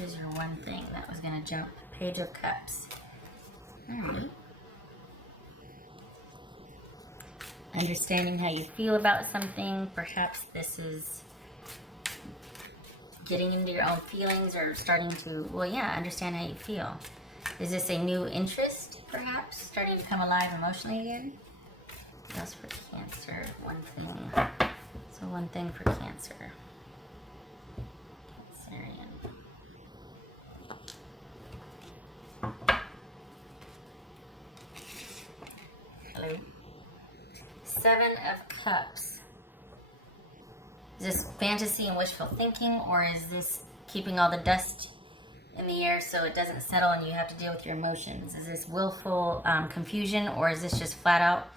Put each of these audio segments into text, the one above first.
is your one thing that was going to jump? Page of Cups. Alright. Understanding how you feel about something. Perhaps this is getting into your own feelings or starting to, well, yeah, understand how you feel. Is this a new interest, perhaps? Starting to come alive emotionally again? What else for Cancer? One thing. So one thing for Cancer. Cancerian. Hello. Seven of Cups. Is this fantasy and wishful thinking, or is this keeping all the dust in the air so it doesn't settle and you have to deal with your emotions? Is this willful confusion, or is this just flat out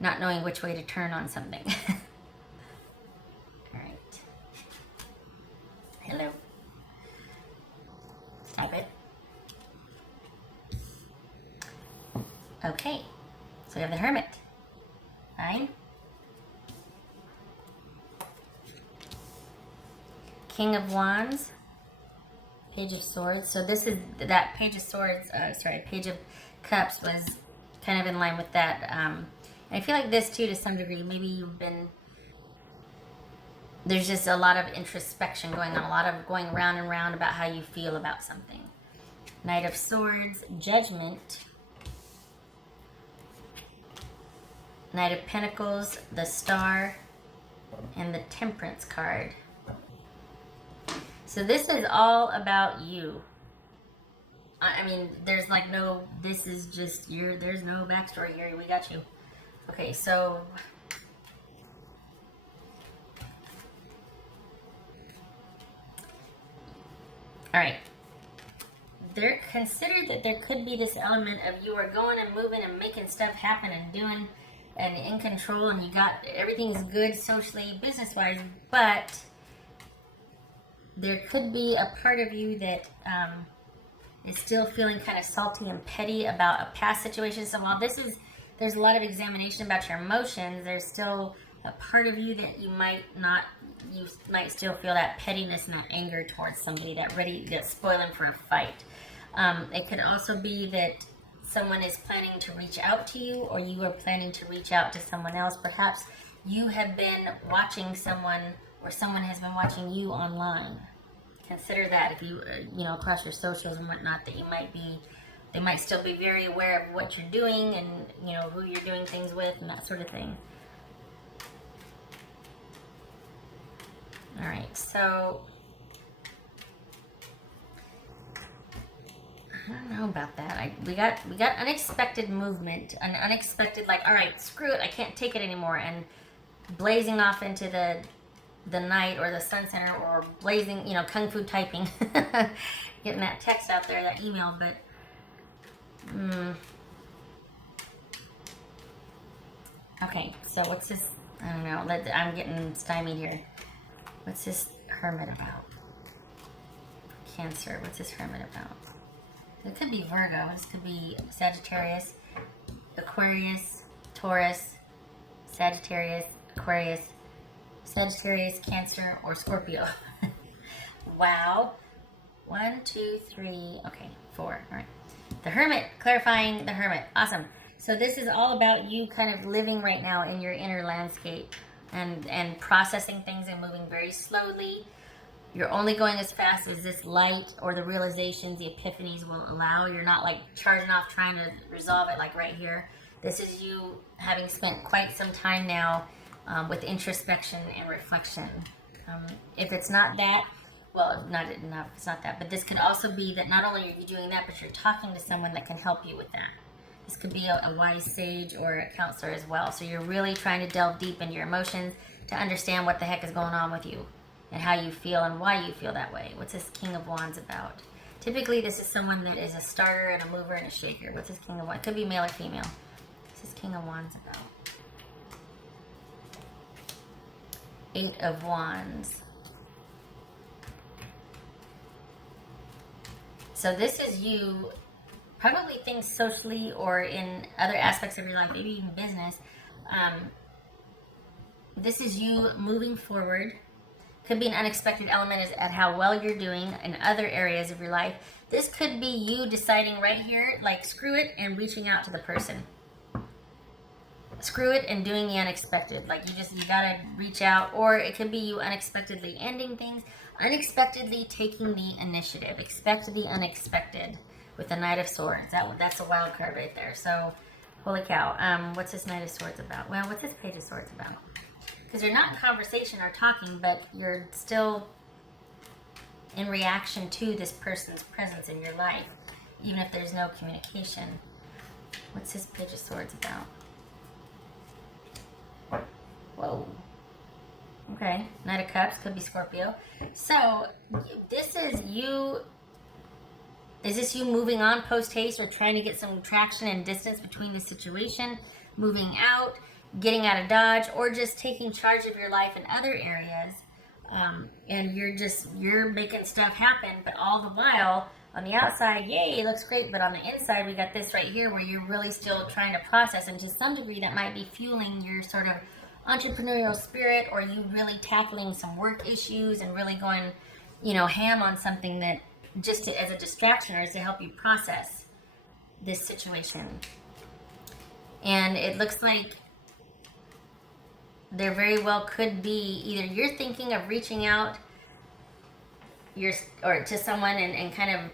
not knowing which way to turn on something? All right. Hello. Type it. Okay. So we have the Hermit. Fine. King of Wands. Page of Swords. So this is that Page of Swords, Page of Cups was kind of in line with that. And I feel like this too, to some degree, maybe you've been, there's just a lot of introspection going on, a lot of going round and round about how you feel about something. Knight of Swords, Judgment. Knight of Pentacles, the Star, and the Temperance card. So this is all about you. I mean, there's like no, this is just your, there's no backstory here. We got you. Okay, so all right. They're considered that there could be this element of you are going and moving and making stuff happen and doing and in control, and you got everything's good socially, business-wise, but there could be a part of you that is still feeling kind of salty and petty about a past situation. So while there's a lot of examination about your emotions, there's still a part of you that you might still feel that pettiness and that anger towards somebody that's spoiling for a fight. It could also be that someone is planning to reach out to you, or you are planning to reach out to someone else. Perhaps you have been watching someone, or someone has been watching you online. Consider that if you, across your socials and whatnot, that they might still be very aware of what you're doing and, who you're doing things with and that sort of thing. All right, so I don't know about that. We got unexpected movement, an unexpected, like, all right, screw it, I can't take it anymore, and blazing off into the night or the sun center, or blazing, kung fu typing, getting that text out there, that email. But okay, so what's this? I don't know. I'm getting stymied here. What's this Hermit about? Cancer. What's this Hermit about? It could be Virgo. This could be Sagittarius, Aquarius, Taurus, Sagittarius, Aquarius, Sagittarius, Cancer, or Scorpio. Wow. 1, 2, 3. Okay, 4. All right. The Hermit. Clarifying the Hermit. Awesome. So this is all about you kind of living right now in your inner landscape and processing things and moving very slowly. You're only going as fast as this light or the realizations, the epiphanies will allow. You're not like charging off trying to resolve it like right here. This is you having spent quite some time now with introspection and reflection. If it's not that, well, it's not that, but this could also be that not only are you doing that, but you're talking to someone that can help you with that. This could be a wise sage or a counselor as well. So you're really trying to delve deep into your emotions to understand what the heck is going on with you and how you feel and why you feel that way. What's this King of Wands about? Typically, this is someone that is a starter and a mover and a shaker. What's this King of Wands? It could be male or female. What's this King of Wands about? 8 of Wands. So this is you, probably things socially or in other aspects of your life, maybe even business. This is you moving forward, Could be an unexpected element at how well you're doing in other areas of your life. This could be you deciding right here, like, screw it, and reaching out to the person. Screw it and doing the unexpected. Like, you gotta reach out. Or it could be you unexpectedly ending things, unexpectedly taking the initiative. Expect the unexpected with the Knight of Swords. That's a wild card right there. So, holy cow. What's this Knight of Swords about? Well, what's this Page of Swords about? Because you're not in conversation or talking, but you're still in reaction to this person's presence in your life, even if there's no communication. What's this Page of Swords about? Whoa. Okay. Knight of Cups, could be Scorpio. So, this is you. Is this you moving on post-haste, or trying to get some traction and distance between the situation, moving out, getting out of Dodge, or just taking charge of your life in other areas, and you're making stuff happen, but all the while, on the outside, yay, it looks great, but on the inside, we got this right here where you're really still trying to process, and to some degree, that might be fueling your sort of entrepreneurial spirit, or you really tackling some work issues and really going, ham on something that just as a distraction or to help you process this situation. And it looks like there very well could be either you're thinking of reaching out or to someone and kind of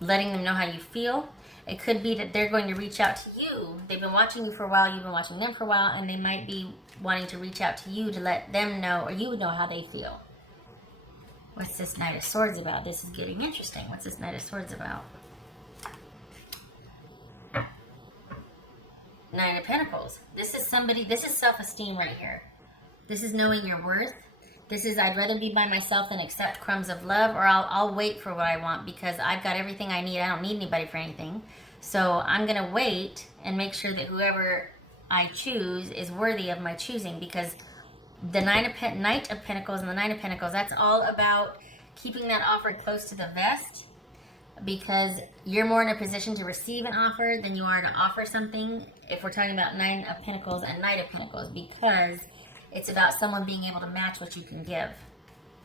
letting them know how you feel. It could be that they're going to reach out to you. They've been watching you for a while, you've been watching them for a while, and they might be wanting to reach out to you to let them know, or you know how they feel. What's this Knight of Swords about? This is getting interesting. What's this Knight of Swords about? Nine of Pentacles. This is self-esteem right here. This is knowing your worth. This is, I'd rather be by myself than accept crumbs of love, or I'll wait for what I want because I've got everything I need. I don't need anybody for anything. So I'm going to wait and make sure that whoever I choose is worthy of my choosing, because the Knight of Pentacles and the Nine of Pentacles, that's all about keeping that offer close to the vest, because you're more in a position to receive an offer than you are to offer something, if we're talking about Nine of Pentacles and Knight of Pentacles, because it's about someone being able to match what you can give.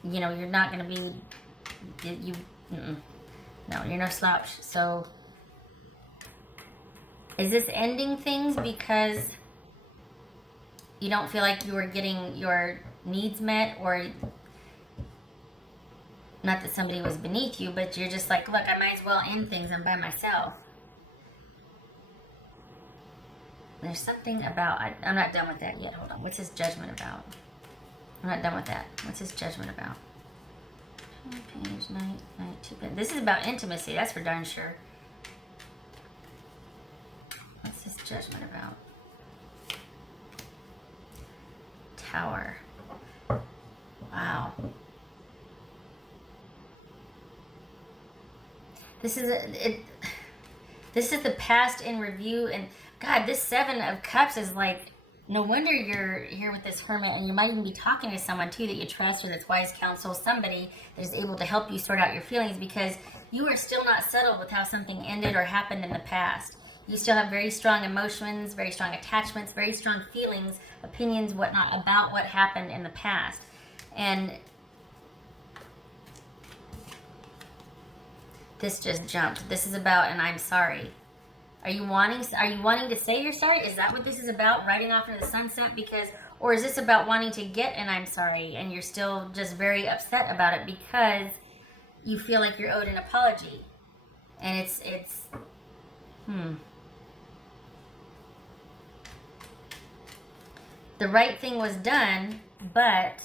You're not going to be, no, you're no slouch. So, is this ending things because you don't feel like you are getting your needs met, or not that somebody was beneath you, but you're just like, look, I might as well end things. I'm by myself. There's something about, I'm not done with that yet. Hold on. What's this Judgment about? I'm not done with that. What's this Judgment about? Page, Knight, this is about intimacy. That's for darn sure. What's this Judgment about? Tower. Wow. This is the past in review, and God, this Seven of Cups is like, no wonder you're here with this Hermit, and you might even be talking to someone too that you trust, or that's wise counsel, somebody that is able to help you sort out your feelings, because you are still not settled with how something ended or happened in the past. You still have very strong emotions, very strong attachments, very strong feelings, opinions, whatnot, about what happened in the past. And this just jumped. This is about an I'm sorry. Are you wanting to say you're sorry? Is that what this is about? Riding off into the sunset? Or is this about wanting to get an I'm sorry and you're still just very upset about it because you feel like you're owed an apology? And it's the right thing was done, but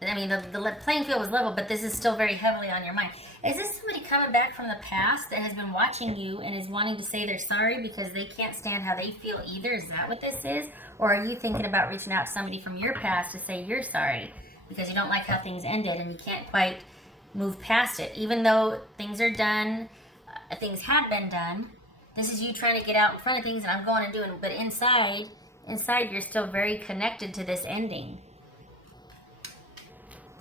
the playing field was level, but this is still very heavily on your mind. Is this somebody coming back from the past that has been watching you and is wanting to say they're sorry because they can't stand how they feel either? Is that what this is? Or are you thinking about reaching out to somebody from your past to say you're sorry because you don't like how things ended and you can't quite move past it? Even though things are done, things had been done, this is you trying to get out in front of things and I'm going and doing it. But inside you're still very connected to this ending.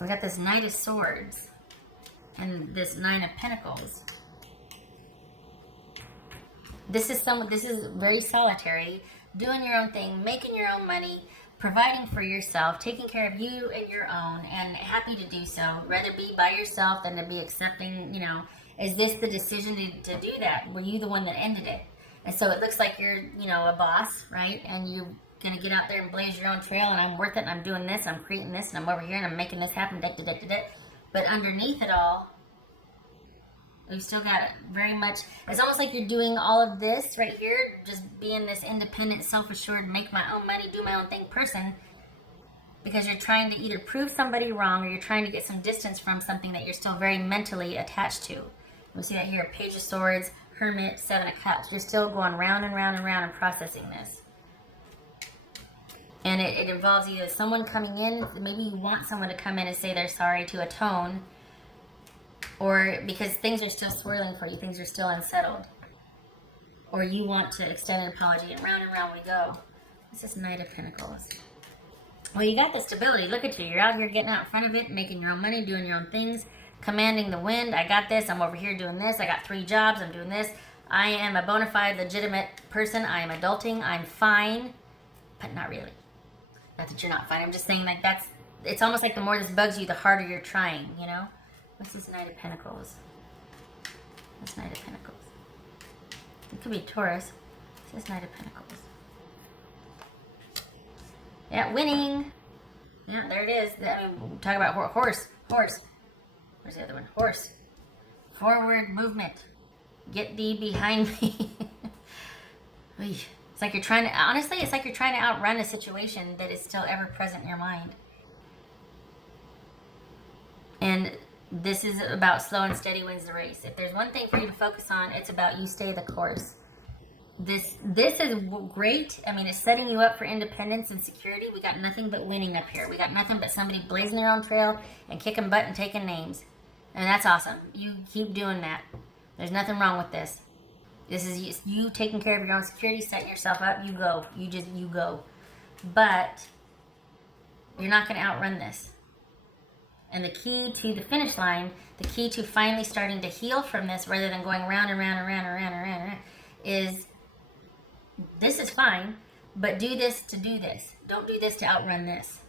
We got this Knight of Swords and this Nine of Pentacles. This is very solitary, doing your own thing, making your own money, providing for yourself, taking care of you and your own, and happy to do so. Rather be by yourself than to be accepting, is this the decision to do that? Were you the one that ended it? And so it looks like you're, a boss, right? And you're going to get out there and blaze your own trail, and I'm worth it, and I'm doing this, I'm creating this, and I'm over here, and I'm making this happen, But underneath it all, we've still got it very much. It's almost like you're doing all of this right here, just being this independent, self-assured, make my own money, do my own thing person, because you're trying to either prove somebody wrong or you're trying to get some distance from something that you're still very mentally attached to. We see that here, Page of Swords, Hermit, Seven of Cups. You're still going round and round and round and processing this. And it involves either someone coming in, maybe you want someone to come in and say they're sorry to atone, or because things are still swirling for you, things are still unsettled. Or you want to extend an apology, and round we go. This is Knight of Pentacles. Well, you got the stability. Look at you. You're out here getting out in front of it, making your own money, doing your own things, commanding the wind. I got this. I'm over here doing this. I got 3 jobs. I'm doing this. I am a bona fide, legitimate person. I am adulting. I'm fine, but not really. Not that you're not fine. I'm just saying, like, it's almost like the more this bugs you, the harder you're trying, What's this Knight of Pentacles? This Knight of Pentacles. It could be Taurus. This is Knight of Pentacles. Yeah, winning. Yeah, there it is. Talk about horse. Where's the other one? Horse. Forward movement. Get thee behind me. It's like you're trying to, honestly, it's like you're trying to outrun a situation that is still ever present in your mind. And this is about slow and steady wins the race. If there's one thing for you to focus on, it's about you stay the course. This is great. It's setting you up for independence and security. We got nothing but winning up here. We got nothing but somebody blazing their own trail and kicking butt and taking names. And that's awesome. You keep doing that. There's nothing wrong with this. This is you taking care of your own security, setting yourself up. You go. You go. But you're not going to outrun this. And the key to the finish line, the key to finally starting to heal from this rather than going round and round and round and round and round, is this is fine, but do this to do this. Don't do this to outrun this.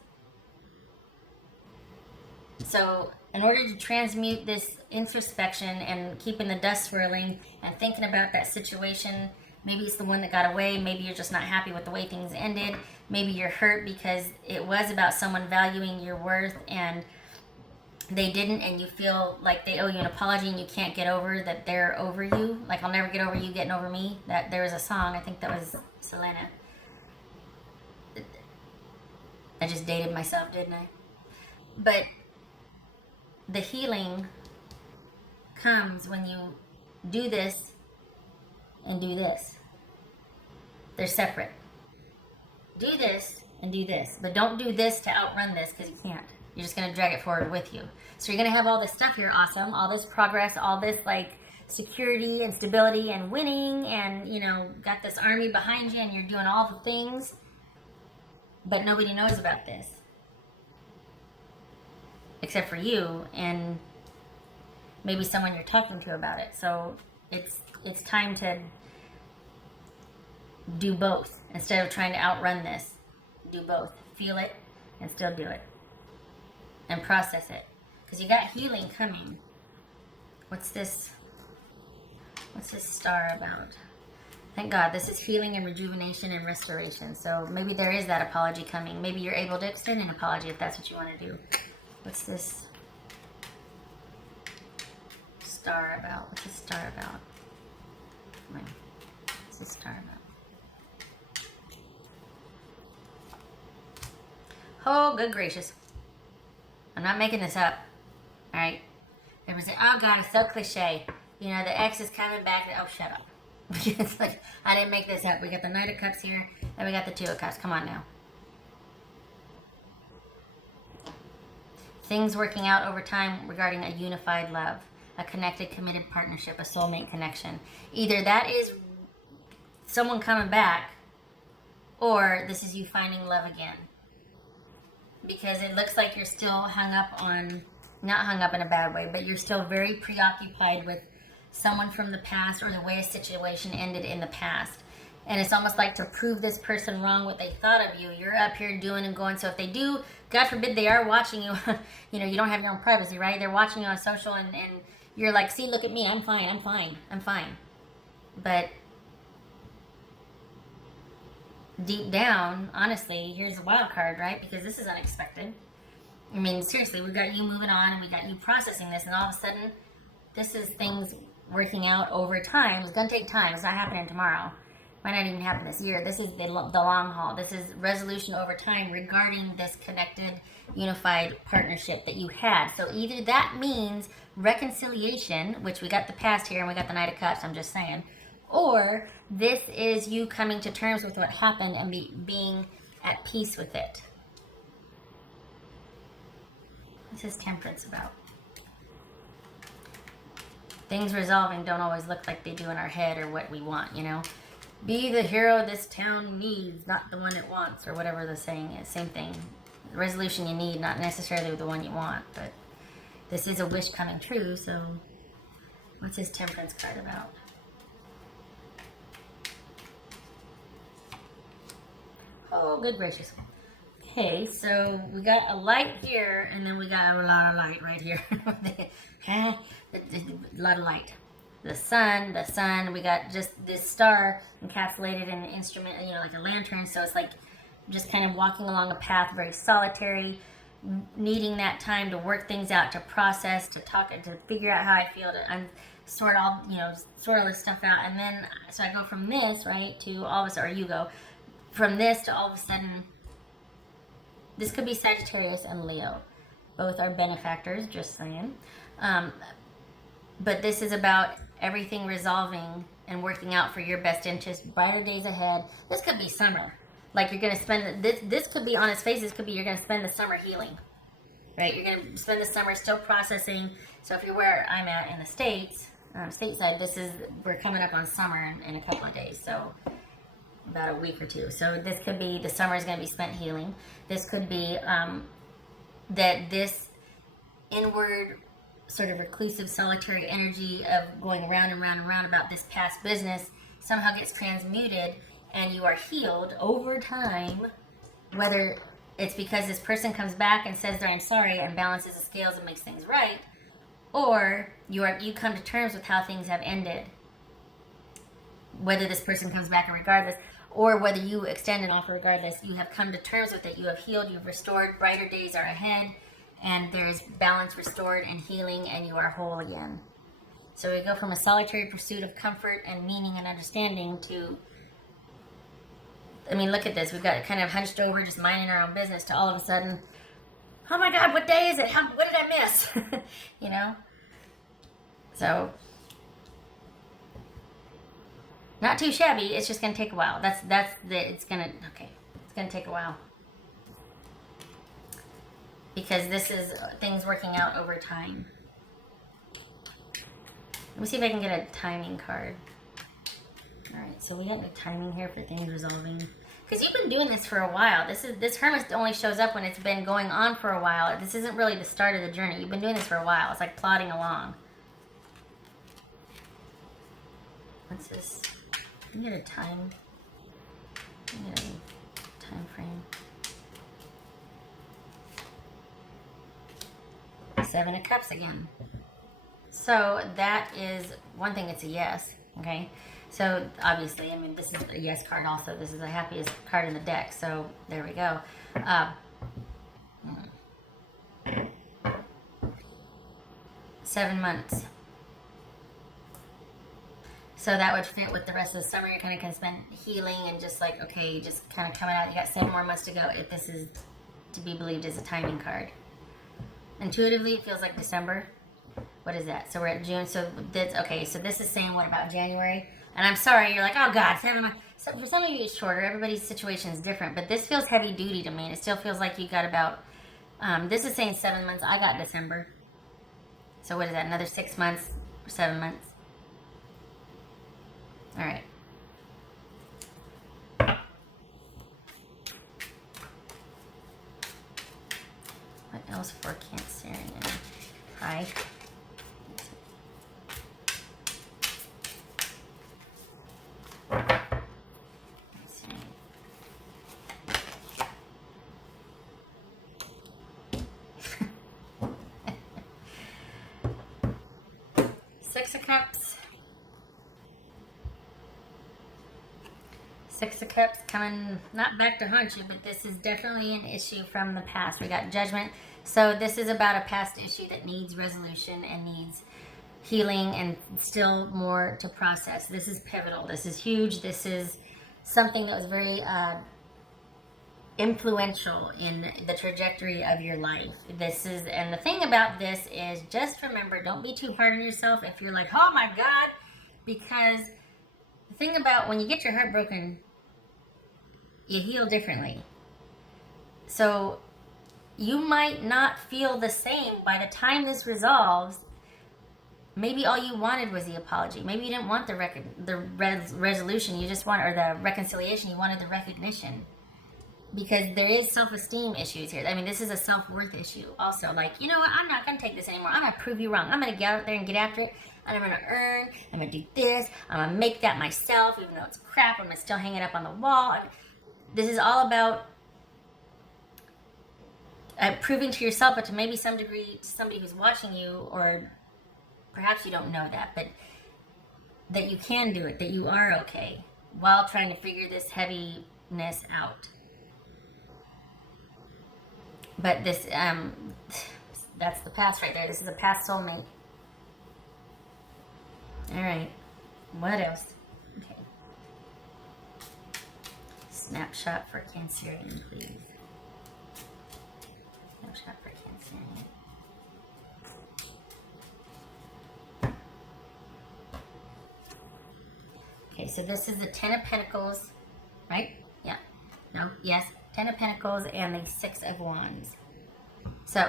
So in order to transmute this introspection and keeping the dust swirling and thinking about that situation, maybe it's the one that got away, maybe you're just not happy with the way things ended, maybe you're hurt because it was about someone valuing your worth and they didn't, and you feel like they owe you an apology and you can't get over that they're over you. Like, I'll never get over you getting over me. That there was a song, I think that was Selena. I just dated myself, didn't I? But the healing comes when you do this and do this. They're separate. Do this and do this, but don't do this to outrun this, because you can't. You're just going to drag it forward with you. So you're going to have all this stuff here, awesome, all this progress, all this like security and stability and winning, and got this army behind you and you're doing all the things, but nobody knows about this except for you and maybe someone you're talking to about it. So it's time to do both. Instead of trying to outrun this, do both. Feel it and still do it. And process it. Because you got healing coming. What's this star about? Thank God, this is healing and rejuvenation and restoration. So maybe there is that apology coming. Maybe you're able to extend an apology if that's what you want to do. What's this star about? What's this star about? What's this star about? Oh, good gracious. I'm not making this up. Alright? Everyone say, oh God, it's so cliche. The ex is coming back. Oh, shut up. It's like, I didn't make this up. We got the Knight of Cups here, and we got the Two of Cups. Come on now. Things working out over time regarding a unified love, a connected, committed partnership, a soulmate connection. Either that is someone coming back, or this is you finding love again. Because it looks like you're still hung up on, not hung up in a bad way, but you're still very preoccupied with someone from the past or the way a situation ended in the past. And it's almost like to prove this person wrong what they thought of you. You're up here doing and going. So if they do, God forbid, they are watching you. You don't have your own privacy, right? They're watching you on social, and you're like, see, look at me. I'm fine. I'm fine. I'm fine. But deep down, honestly, here's a wild card, right? Because this is unexpected. I mean, seriously, we got you moving on, and we got you processing this, and all of a sudden, this is things working out over time. It's going to take time. It's not happening tomorrow. Might not even happen this year. This is the long haul. This is resolution over time regarding this connected, unified partnership that you had. So either that means reconciliation, which we got the past here and we got the Knight of Cups, I'm just saying, or this is you coming to terms with what happened and being at peace with it. This is Temperance about. Things resolving don't always look like they do in our head or what we want, Be the hero this town needs, not the one it wants, or whatever the saying is. Same thing. The resolution you need, not necessarily the one you want, but this is a wish coming true, so what's his Temperance card about? Oh, good gracious. Okay, so we got a light here, and then we got a lot of light right here. A lot of light. The sun, we got just this star encapsulated in an instrument, like a lantern. So it's like just kind of walking along a path, very solitary, needing that time to work things out, to process, to talk, to figure out how I feel, to sort all this stuff out. And then, so I go from this, right, to all of a sudden, or you go from this to all of a sudden, this could be Sagittarius and Leo. Both are benefactors, just saying. But this is about everything resolving and working out for your best interest, brighter days ahead. This could be summer. Like you're going to spend, this could be on its face, this could be you're going to spend the summer healing. Right? You're going to spend the summer still processing. So if you're where I'm at in the States, stateside, we're coming up on summer in a couple of days. So about a week or two. So this could be, the summer is going to be spent healing. This could be that this inward sort of reclusive, solitary energy of going around and round and round about this past business somehow gets transmuted and you are healed over time, whether it's because this person comes back and says I'm sorry and balances the scales and makes things right, or you come to terms with how things have ended, whether this person comes back and regardless, or whether you extend an offer regardless, you have come to terms with it, you have healed, you've restored, brighter days are ahead, and there's balance restored and healing, and you are whole again. So we go from a solitary pursuit of comfort and meaning and understanding to, look at this. We've got it kind of hunched over, just minding our own business, to all of a sudden, oh my God, what day is it? What did I miss? So, not too shabby. It's just going to take a while. It's going to take a while. Because this is things working out over time. Let me see if I can get a timing card. Alright, so we got the timing here for things resolving. Because you've been doing this for a while. This Hermit only shows up when it's been going on for a while. This isn't really the start of the journey. You've been doing this for a while. It's like plodding along. What's this? Can you get a time? Can you get a time frame? 7 of Cups again. So that is one thing. It's a yes. Okay. So obviously, this is a yes card. Also, this is the happiest card in the deck. So there we go. 7 months. So that would fit with the rest of the summer. You're kind of going to spend healing and just like, okay, just kind of coming out. You got 7 more months to go if this is to be believed as a timing card. Intuitively, it feels like December. What is that? So we're at June. So this is saying what about January? And I'm sorry, you're like, oh God, 7 months. So for some of you, it's shorter. Everybody's situation is different. But this feels heavy duty to me. And it still feels like you got about, this is saying 7 months. I got December. So what is that? Another 6 months or 7 months? All right. What else for Cancerian? Hi. Six of Cups. Six of Cups coming, not back to haunt you, but this is definitely an issue from the past. We got Judgment. So this is about a past issue that needs resolution and needs healing and still more to process. This is pivotal. This is huge. This is something that was very influential in the trajectory of your life. And the thing about this is, just remember, don't be too hard on yourself if you're like, oh my God, because the thing about when you get your heart broken, you heal differently. So you might not feel the same by the time this resolves. Maybe all you wanted was the apology. Maybe you didn't want the resolution. You just want, or the reconciliation. You wanted the recognition. Because there is self-esteem issues here. I mean, this is a self-worth issue also. Like, you know what? I'm not going to take this anymore. I'm going to prove you wrong. I'm going to get out there and get after it. And I'm going to earn. I'm going to do this. I'm going to make that myself, even though it's crap. I'm going to still hang it up on the wall. This is all about proving to yourself, but to maybe some degree to somebody who's watching you, or perhaps you don't know that, but that you can do it, that you are okay, while trying to figure this heaviness out. But this, that's the past right there. This is a past soulmate. All right. What else? Okay. Snapshot for Cancerian, please. Snapshot for Cancerian. Okay, so this is the Ten of Pentacles, right? Yeah. No? Yes. Ten of Pentacles and the Six of Wands. So,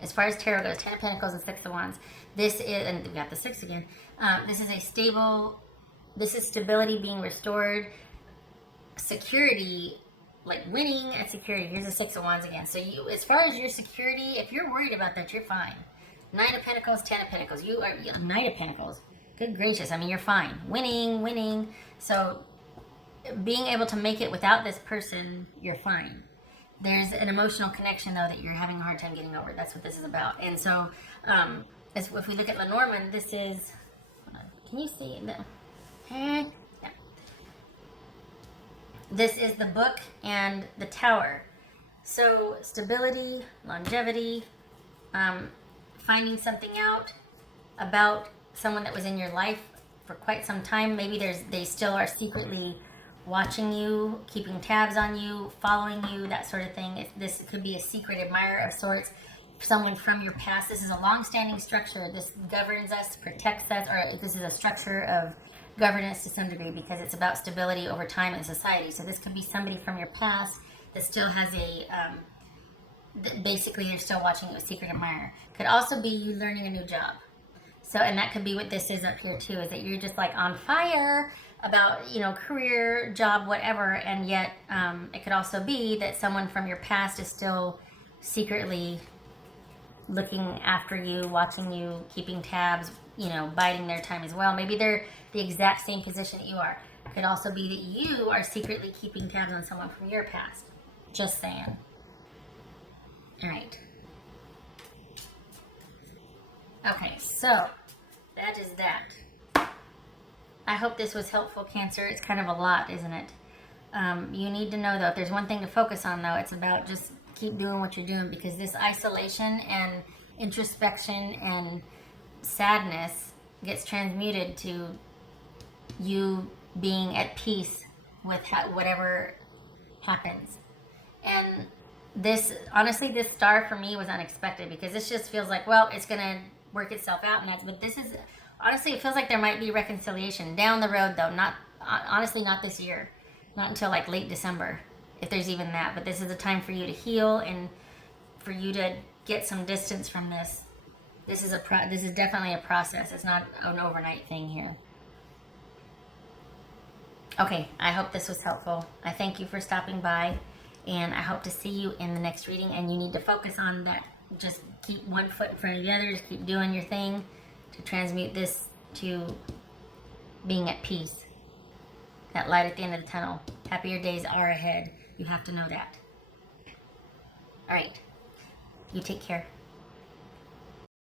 as far as tarot goes, Ten of Pentacles and Six of Wands. This is, and we got the Six again. This is stability being restored, security, like winning at security. Here's the Six of Wands again. So you, as far as your security, if you're worried about that, you're fine. Nine of Pentacles, Ten of Pentacles. You are Knight of Pentacles. Good gracious. I mean, you're fine. Winning. So being able to make it without this person, you're fine. There's an emotional connection, though, that you're having a hard time getting over. That's what this is about. And so, if we look at Lenormand, this is, can you see it? Yeah. This is the Book and the Tower. So, stability, longevity, finding something out about someone that was in your life for quite some time. Maybe they still are secretly watching you, keeping tabs on you, following you, that sort of thing. This could be a secret admirer of sorts, someone from your past. This is a long-standing structure. This governs us, protects us, or this is a structure of governance to some degree, because it's about stability over time in society. So this could be somebody from your past that still has basically you're still watching you, a secret admirer. Could also be you learning a new job. So, and that could be what this is up here too, is that you're just like on fire about, career, job, whatever, and yet it could also be that someone from your past is still secretly looking after you, watching you, keeping tabs, biding their time as well. Maybe they're the exact same position that you are. It could also be that you are secretly keeping tabs on someone from your past. Just saying. All right. Okay, so that is that. I hope this was helpful, Cancer. It's kind of a lot, isn't it? You need to know, though, if there's one thing to focus on, though, it's about just keep doing what you're doing, because this isolation and introspection and sadness gets transmuted to you being at peace with whatever happens. And this, honestly, this star for me was unexpected, because this just feels like, well, it's going to work itself out. But this is, honestly, it feels like there might be reconciliation down the road, though. Honestly, not this year. Not until like late December, if there's even that. But this is a time for you to heal and for you to get some distance from this. This is definitely a process. It's not an overnight thing here. Okay, I hope this was helpful. I thank you for stopping by, and I hope to see you in the next reading. And you need to focus on that. Just keep one foot in front of the other. Just keep doing your thing to transmute this to being at peace. That light at the end of the tunnel. Happier days are ahead. You have to know that. All right. You take care.